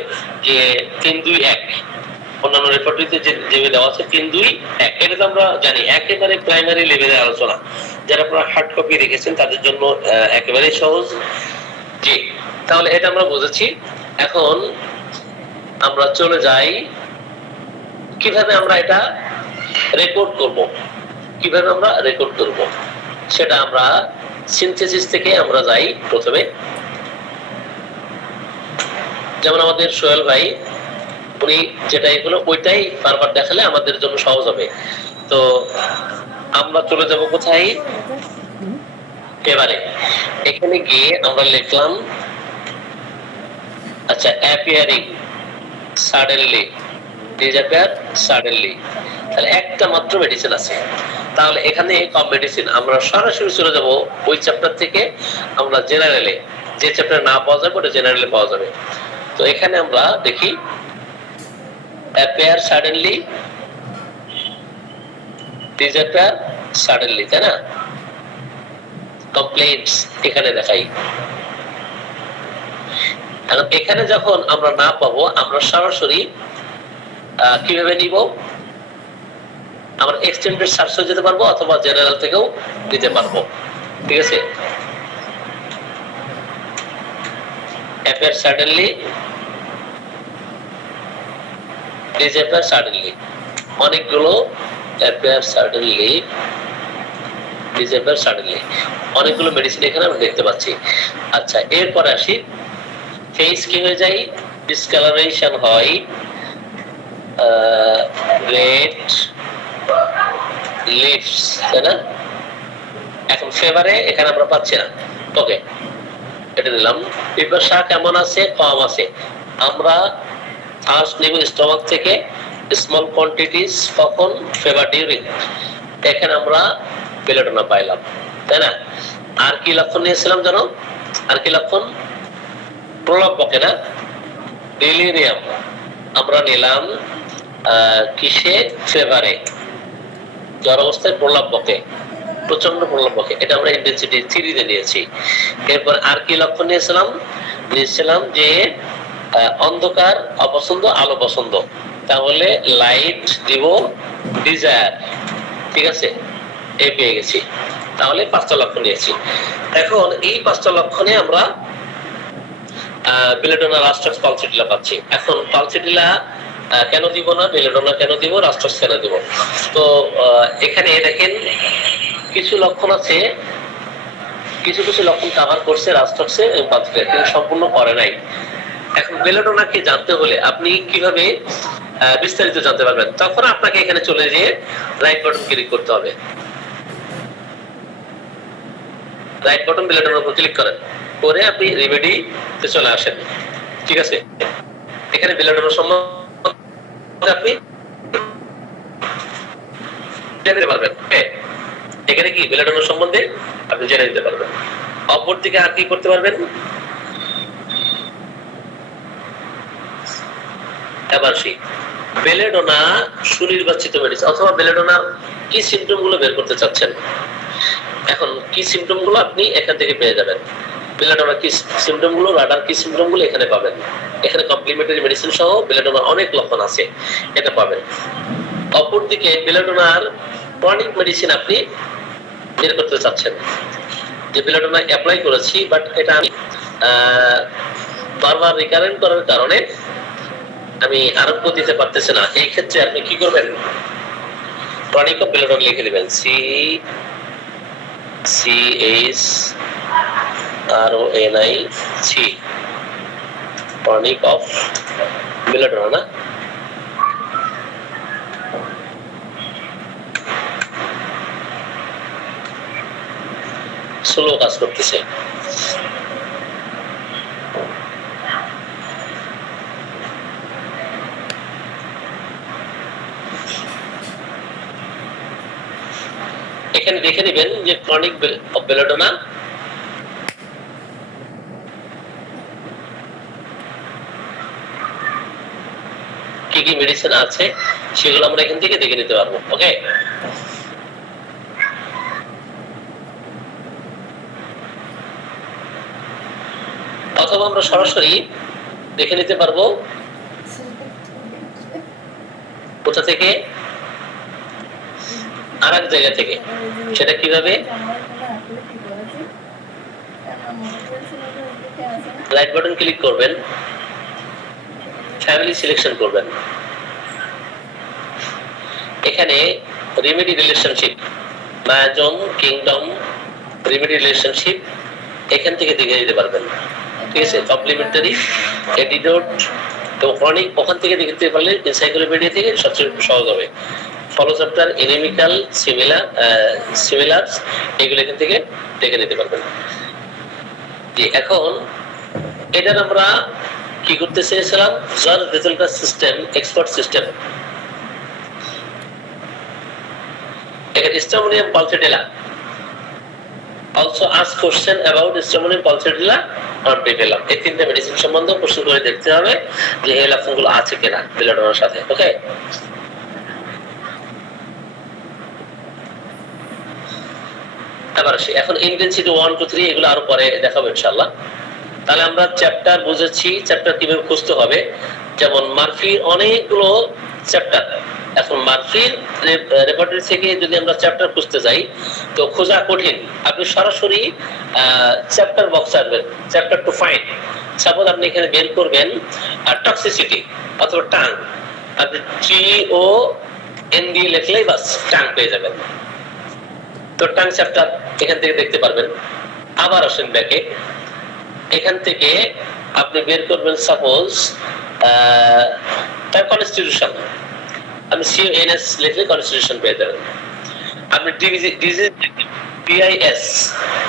যে 3 2 1, অন্যান্য রেপার্টরিতে যেভাবে দেওয়া আছে 3 2 1, এটা তো আমরা জানি একেবারে প্রাইমারি লেভেলের আলোচনা। যারা আপনারা হার্ড কপি দেখেছেন তাদের জন্য একেবারে সহজ। জি, তাহলে এটা আমরা বুঝেছি। এখন আমরা চলে যাই কিভাবে আমরা এটা রেকর্ড করব। কিভাবে আমরা রেকর্ড করব সেটা আমরা সিনথেসিস থেকে আমরা যাই প্রথমে। যেমন আমাদের সোহেল ভাই, উনি যেটা এগুলো ওইটাই বারবার দেখালে আমাদের জন্য সহজ হবে। তো আমরা চলে যাব কোথায়? এবারে এখানে গিয়ে আমরা লিখলাম, আচ্ছা, অ্যাপিয়ারিং সাডেনলি, ডিসঅ্যাপিয়ার সাডেনলি, তাহলে একটা মাত্র মেডিসিন আছে। তাহলে এখানে কম মেডিসিন, আমরা সরাসরি চলে যাব ওই চ্যাপ্টার থেকে আমরা জেনারেলে, যে চ্যাপ্টার না পাওয়া যাবে ওটা জেনারেলে পাওয়া যাবে। তো এখানে আমরা দেখি অ্যাপিয়ার সাডেনলি, ডিসঅ্যাপিয়ার সাডেনলি, তাই না? কমপ্লেইন্টস এখানে দেখাই। এখন এখানে যখন আমরা না পাবো, আমরা সরাসরি কিভাবে নিব? আমরা এক্সটেন্ডেড সার্চে যেতে পারবো অথবা জেনারেল থেকেও দিতে পারবো। ঠিক আছে, appear suddenly, disappear suddenly, অনেকগুলো appear suddenly, disappear suddenly, অনেকগুলো মেডিসিন এখানে আমরা দেখতে পাচ্ছি। আচ্ছা, এরপরে আসি, ফেস কি হয়ে যায়, ডিসকালারেশন হয়, রেড লিপস, তাই না? এখন ফেভারে এখানে আমরা পাচ্ছি না, ওকে এটা দিলাম। পিপাসা কেমন আছে, কম আছে। আমরা ফার্স্ট নিব স্টমাক থেকে, স্মল কোয়ান্টিটিস কখন, ফেভার ডিউরিং, এখানে আমরা বেলেডোনা পাইলাম, তাই না? আর কি লক্ষণ নিয়েছিলাম জানো, আর কি লক্ষণ, প্রলাপ বকে না, ডেলিরিয়াম আমরা নিলাম কিসে, ফেভারে, জ্বর অবস্থায় প্রলাপ বকে, প্রচন্ড প্রলাপ বকে, এটা আমরা ইন্টেন্সিটি 3 তে নিয়েছি। এরপর আর কি লক্ষণ নিয়েছিলাম যে অন্ধকার অপছন্দ, আলো পছন্দ, তাহলে লাইট দিব ডিজায়ার, ঠিক আছে, এই পেয়ে গেছি। তাহলে 5টা লক্ষণ নিয়েছি। এখন এই 5টা লক্ষণে আমরা বেলেডোনা, রাস্ট্রাক্স, পালসিটিলা পাচ্ছি। এখন পালসিটিলা কেন দিব না, বেলেডোনা কেন দিব, রাস্ট্রাক্স কেন দিব? তো এখানে দেখেন কিছু লক্ষণ আছে, কিছু লক্ষণ কভার করছে রাস্ট্রাক্সে এবং পালসিটিলা, কিন্তু সম্পূর্ণ করে নাই। এখন বেলেডোনাকে জানতে হলে আপনি কিভাবে বিস্তারিত জানতে পারবেন, তখন আপনাকে এখানে চলে গিয়ে রাইট বাটন ক্লিক করতে হবে। রাইট বাটন বেলেডোনার উপর ক্লিক করেন, করে আপনি রেমেডিতে চলে আসেন, ঠিক আছে? এখানে বেলেডোনা সম্বন্ধে আপনি জেনে নিতে পারবেন, এখানে কি বেলেডোনা সম্বন্ধে আপনি জেনে নিতে পারবেন। অপরদিকে আর কি করতে পারবেন, এবার সেই বেলেডোনা সুনির্বাচিত মেডিসিন, অথবা বেলেডোনার কি সিমটম গুলো বের করতে চাচ্ছেন, এখন কি সিমটম গুলো আপনি এখান থেকে পেয়ে যাবেন। বেলেডোনার কি সিমটম গুলো, রাডার কি সিমটম গুলো এখানে পাবেন। এখানে কমপ্লিমেন্টারি মেডিসিন সহ বেলেডোনার অনেক লক্ষণ আছে, এটা পাবেন। অপরদিকে বেলেডোনার ক্রনিক মেডিসিন আপনি বের করতে চাচ্ছেন, যে বেলেডোনা অ্যাপ্লাই করেছি বাট এটা আমি বারবার রিকারেন্ট করার কারণে আমি আরোগ্য দিতে পারতেছি না, এই ক্ষেত্রে আপনি কি করবেন, ক্রনিক অফ বেলেডোনা লিখে দিবেন, CHRONIC, ক্রনিক অফ বেলেডোনা না, স্লো কাজ করতেছে। এখানে দেখে নেবেন যে ক্রনিক অফ বেলেডোনা কি কি মেডিসিন আছে সেগুলো আমরা এখান থেকে দেখে নিতে পারবো, ওকে? অথবা আমরা সরাসরি দেখে নিতে পারবো কোথা থেকে, আর এক জায়গা থেকে। সেটা কিভাবে, রাইট বাটন ক্লিক করবেন, ফ্যামিলি সিলেকশন করবেন, এখানে remedy relationship, miasm, kingdom, remedy relationship এখান থেকে দেখে নিতে পারবেন, ঠিক আছে? কমপ্লিমেন্টারি, অ্যান্টিডোট এবং ক্রনিক ওখান থেকে দেখতে পারলে এনসাইক্লোপিডিয়া থেকে সবচেয়ে সহজ হবে। ফলো চ্যাপ্টার, এনিমিক্যাল, সিমিলারস এগুলো এখান থেকে দেখে নিতে পারবেন। জি, এখন এটার আমরা কি করতে চেয়েছিলাম, জর্জ বেজেলকার সিস্টেম, এক্সপার্ট সিস্টেম। এখানে stramonium pulsatilla, also ask question about stramonium pulsatilla আর পেপেলাম, এই তিনটা মেডিসিন সম্বন্ধে প্রশ্ন করে দেখতে হবে যে এই লক্ষণগুলো আছে কিনা বেলেডোনার সাথে, ওকে? এবার আসি, এখন ইন্টেন্সিটি 1 2 3 এগুলো আরো পরে দেখাবো ইনশাআল্লাহ। তাহলে আমরা চ্যাপ্টার বুঝেছি, চ্যাপ্টার কিভাবে খুঁজতে হবে। যেমন মার্ফির অনেকগুলো চ্যাপ্টার, এখন মার্ফির রেপার্টরি থেকে যদি আমরা চ্যাপ্টার খুঁজতে যাই তো খোঁজা কঠিন, আপনি সরাসরি চ্যাপ্টার বক্স আসবেন, চ্যাপ্টার টু ফাইন্ড। সাপোজ আপনি এখানে বের করবেন টক্সিসিটি অথবা টাং, আপনি TON দিয়ে লিখলেই বাস টাং পেয়ে যাবেন। তো টাং চ্যাপ্টার এখান থেকে দেখতে পারবেন। আবার আসেন ব্যাকে, এখান থেকে আপনি বের করবেন সাপোজ তার কনস্টিটিউশন, আপনি CONS লিখলে কনস্টিটিউশন পেয়ে যাবেন। আপনি DIS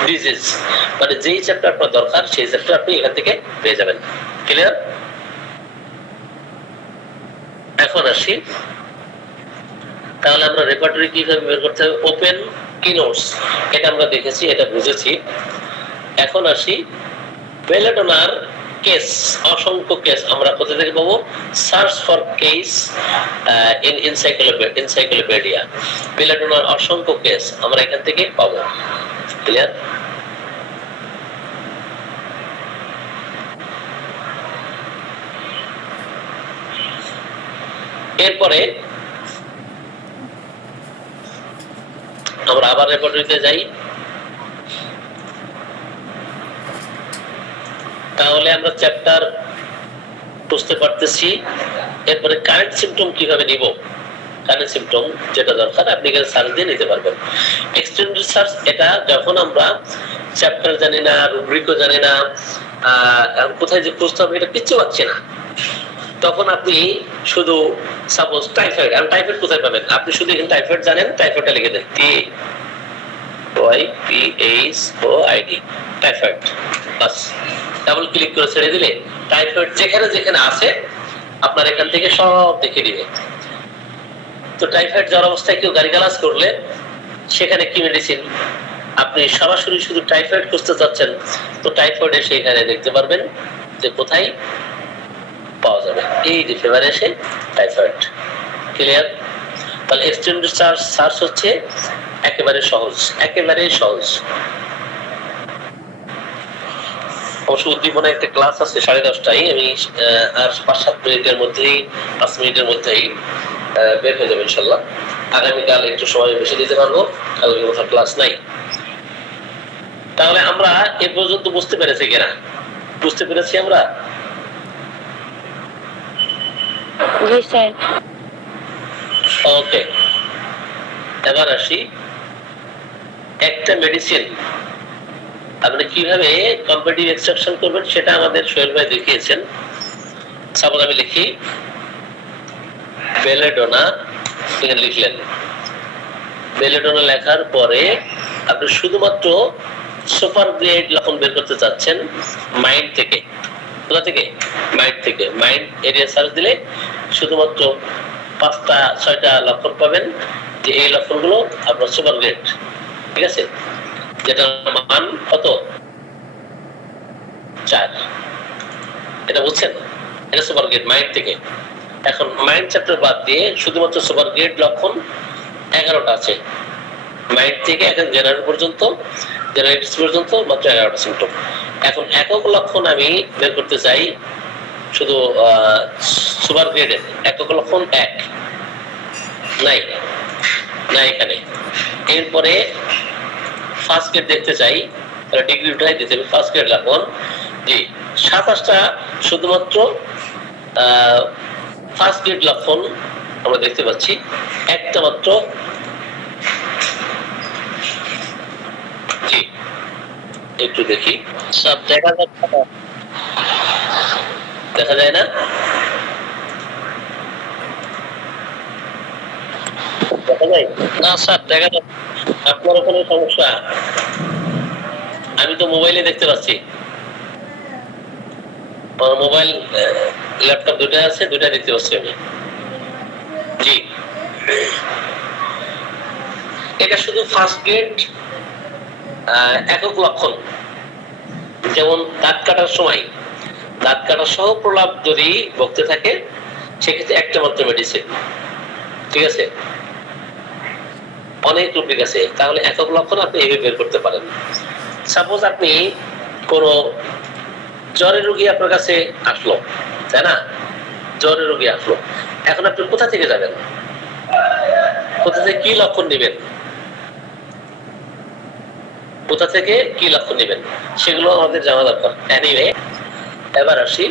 ডিজিজ মানে যেই চ্যাপ্টার আপনার দরকার সেই চ্যাপ্টার আপনি এখান থেকে পেয়ে যাবেন। ক্লিয়ার? এখন আসি, তাহলে আমরা রেপার্টরি কিভাবে বের করতে হবে? ওপেন কিনোটস, এটা আমরা দেখেছি, এটা বুঝেছি। এখন আসি বেলেডোনার কেস, অসংখ্য কেস আমরা কোথা থেকে পাবো? Search for case in encyclopedia. বেলেডোনার অসংখ্য কেস আমরা এখান থেকে পাবো। ক্লিয়ার? এরপরে আমরা আবার রেপার্টরিতে যাই, তাহলে আমরা চ্যাপ্টার বুঝতে পারতেছি। এরপরে কারেন্ট সিম্পটম কিভাবে নিব? কারেন্ট সিম্পটম যেটা দরকার আপনি এখানে সার্চ দিয়ে নিতে পারবেন। এক্সটেন্ডেড সার্চ এটা যখন আমরা চ্যাপ্টার জানি না, রুব্রিকও জানি না, কোথায় যে খুঁজতে হবে এটা কিচ্ছু পাচ্ছি না, তখন আপনি শুধু সাপোজ টাইফয়েড, আর টাইফয়েড কোথায় পাবেন? আপনি শুধু এখানে টাইফয়েড জানেন, টাইফয়েডটা লিখে দেন TYPHOID টাইফয়েড, বাস ডাবল ক্লিক করে ছেড়ে দিলে টাইফয়েড যেখানে যেখানে আছে আপনার এখান থেকে সব দেখে দিবে। তো টাইফয়েড জ্বর অবস্থায় কেউ গালিগালাজ করলে সেখানে কি মেডিসিন, আপনি সরাসরি শুধু টাইফয়েড খুঁজতে চাচ্ছেন তো টাইফয়েড এসে এখানে দেখতে পারবেন যে কোথায় পাওয়া যাবে, এই যে ফিভার এসে টাইফয়েড। ক্লিয়ার? তাহলে এক্সটেন্ডেড সার্চ হচ্ছে একেবারে সহজ, একেবারে সহজ। অবশ্য উদ্দীপনা একটা ক্লাস আছে 10:30টায়, আমি আর 5-7 মিনিটের মধ্যেই 5 মিনিটের মধ্যেই বের হয়ে যাবে ইনশাল্লাহ। আগামীকাল একটু সময় বেশি দিতে পারবো, কালকে কোথাও ক্লাস নাই। তাহলে আমরা এ পর্যন্ত বুঝতে পেরেছি কিনা? বুঝতে পেরেছি আমরা? জি স্যার। ওকে, এবার আসি একটা মেডিসিন আপনি কিভাবে কম্পিটিটিভ এক্সট্রাকশন করবেন সেটা আমাদের সোহেল ভাই দেখিয়েছেন। সাপোজ আমি লিখি বেলেডোনা, এখানে লিখলেন বেলেডোনা, লেখার পরে আপনি শুধুমাত্র সুপার গ্রেড লক্ষণ বের করতে চাচ্ছেন মাইন্ড থেকে। কোথা থেকে? মাইন্ড থেকে। মাইন্ড এরিয়া সার্চ দিলে শুধুমাত্র 5টা-6টা লক্ষণ পাবেন, যে এই লক্ষণগুলো আপনার সুপার গ্রেড। ঠিক আছে? যেটা মান কত? 4। এটা বুঝছেন? এটা সুপার গ্রেড মাইন্ড থেকে। এখন মাইন্ড চ্যাপ্টার বাদ দিয়ে শুধুমাত্র সুপার গ্রেড লক্ষণ 11টা আছে। মাইন্ড থেকে এখন জেনারেল পর্যন্ত, জেনারেটিস পর্যন্ত মাত্র 11টা সিম্পটম। এখন একক লক্ষণ আমি বের করতে চাই শুধু সুপার গ্রেডের। একক লক্ষণ 1 নাই, না এখানে। এরপরে ফার্স্ট গ্রেড দেখতে চাই, তাহলে ডিগ্রি উঠাই দিতে হবে। ফার্স্ট গ্রেড লক্ষণ জি 27টা শুধুমাত্র ফার্স্ট গ্রেড লক্ষণ আমরা দেখতে পাচ্ছি, একটা মাত্র জি। একটু দেখি, সব দেখা যাচ্ছে না, দেখা যায় না? দেখা যায় না স্যার, দেখা যাচ্ছে। আপনার ওখানে সমস্যা, আমি তো মোবাইলে দেখতে পাচ্ছি। আমার মোবাইল ল্যাপটপ দুটো আছে, দুটো দেখতে পাচ্ছি আমি। জি, এটা শুধু ফার্স্ট গ্রেড একক লক্ষণ। যেমন দাঁত কাটার সময়, দাঁত কাটা সহ প্রলাপ যদি বকতে থাকে সেক্ষেত্রে একটা মাত্র মেডিসিন। ঠিক আছে? অনেক রূপিক আছে, তাহলে একক লক্ষণ আপনি এভাবে বের করতে পারেন। সাপোজ আপনি কোন জ্বরের রোগী আপনার কাছে আসলো, তাই না? জ্বরের রোগী আসলো, এখন আপনি কোথা থেকে যাবেন? কোথা থেকে কি লক্ষণ নেবেন, কোথা থেকে কি লক্ষণ নেবেন সেগুলো আমাদের জানা দরকার। এনিওয়ে, এবার আসি।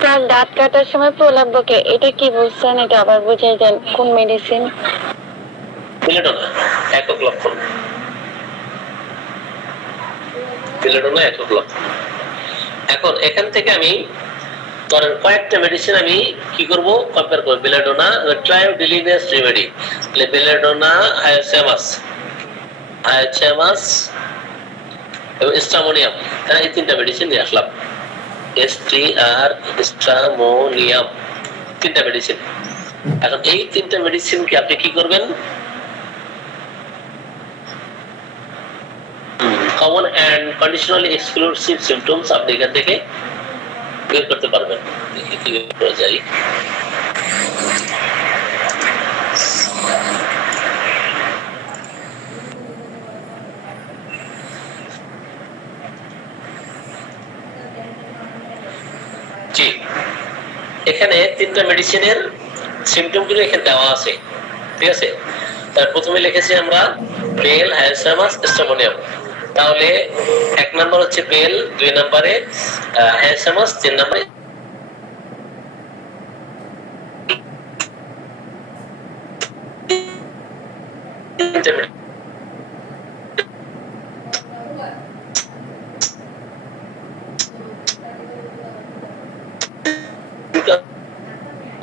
স্যার দাঁত কাটার সময় প্রলাপ বকে, এটা কি বুঝছেন? এটা আবার বুঝিয়ে দেন, কোন মেডিসিন? বিলেডোনা একক লক্ষণ, বিলেডোনা একক লক্ষণ। এখন এখান থেকে আমি ধরেন কয়েকটা মেডিসিন আমি কি করব, কম্পেয়ার করব। বিলেডোনা, ট্রায়োডিলিনেস রেমেডি, বিলেডোনা, হায়াচামাস এবং স্ট্রামোনিয়াম, এই তিনটা মেডিসিন নিয়ে আসলাম। STR, স্ট্রামোনিয়াম, তিনটা মেডিসিন। এখন এই তিনটা মেডিসিনকে আপনি কি করবেন, common and conditionally exclusive symptoms আপনি এখান থেকে বের করতে পারবেন। দেখি কি করা যায়। জি, এখানে তিনটা মেডিসিনের সিম্পটম গুলো এখানে দেওয়া আছে, ঠিক আছে। তার প্রথমে লিখেছি আমরা পেল, হায়াসামাস, স্ট্রামোনিয়াম। তাহলে 1 নাম্বার হচ্ছে পেল, 2 নম্বরে হায়াসামাস, 3 নম্বরে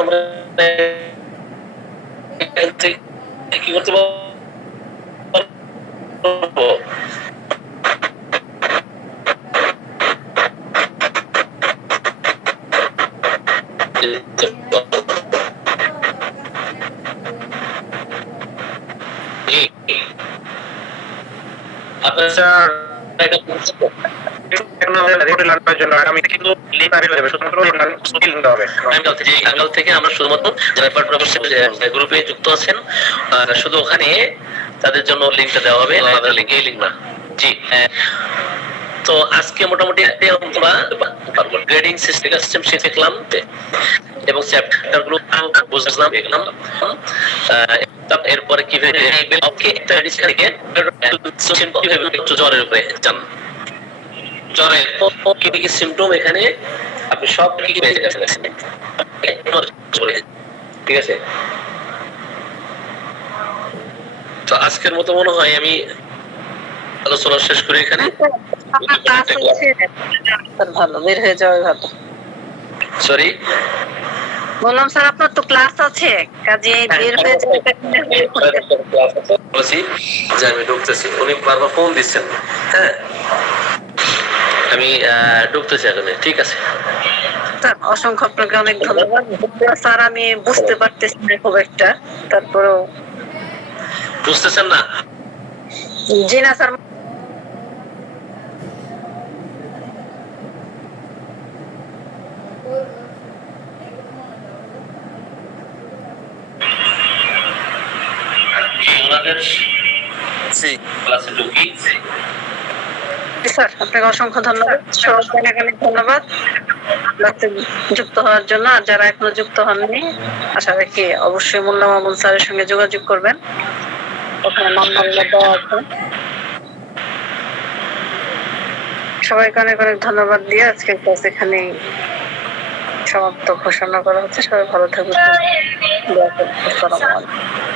আমরা কি করতে পারবো, আপনার থেকে আমরা শুধুমাত্র গ্রুপে যুক্ত আছেন, শুধু ওখানে তাদের জন্য লিঙ্কটা দেওয়া হবে, আলাদা লিঙ্ক, এই লিঙ্ক না। জি, তো আজকে মোটামুটি আমরা গ্রেডিং সিস্টেম শিখলাম এবং চ্যাপ্টার গুলো বুঝলাম, দেখলাম। এরপরে কিভাবে একটা জ্বরের উপরে যান, জ্বরের কি কি সিম্পটম এখানে আপনি সব কি পেয়ে গেছেন, ঠিক আছে। তো আজকের মতো মনে হয় আমি আলোচনা শেষ করি এখানে। ভালো, বের হয়ে যাওয়াই ভালো। সরি, বললাম স্যার আপনার তো ক্লাস আছে, কাজে বের হয়ে যাওয়াটা বলেছি যে আমি ঢুকতেছি, উনি বারবার ফোন দিচ্ছেন। হ্যাঁ, আমি ঢুকতেছি এখন, ঠিক আছে স্যার। অসংখ্য আপনাকে অনেক ধন্যবাদ স্যার। আমি বুঝতে পারতেছি না খুব একটা, তারপরেও। বুঝতেছেন না? জি না স্যার। স্যার আপনাকে অসংখ্য ধন্যবাদ, সবাইকে অনেক ধন্যবাদ যুক্ত হওয়ার জন্য। আর যারা এখনো যুক্ত হননি, আশা রাখি অবশ্যই মোল্লা মামুন স্যারের সঙ্গে যোগাযোগ করবেন, ওখানে নাম্বার দেওয়া আছে। সবাইকে অনেক অনেক ধন্যবাদ দিয়ে আজকের ক্লাস এখানেই সমাপ্ত ঘোষণা করা হচ্ছে। সবাই ভালো থাকবেন। আসসালামু আলাইকুম।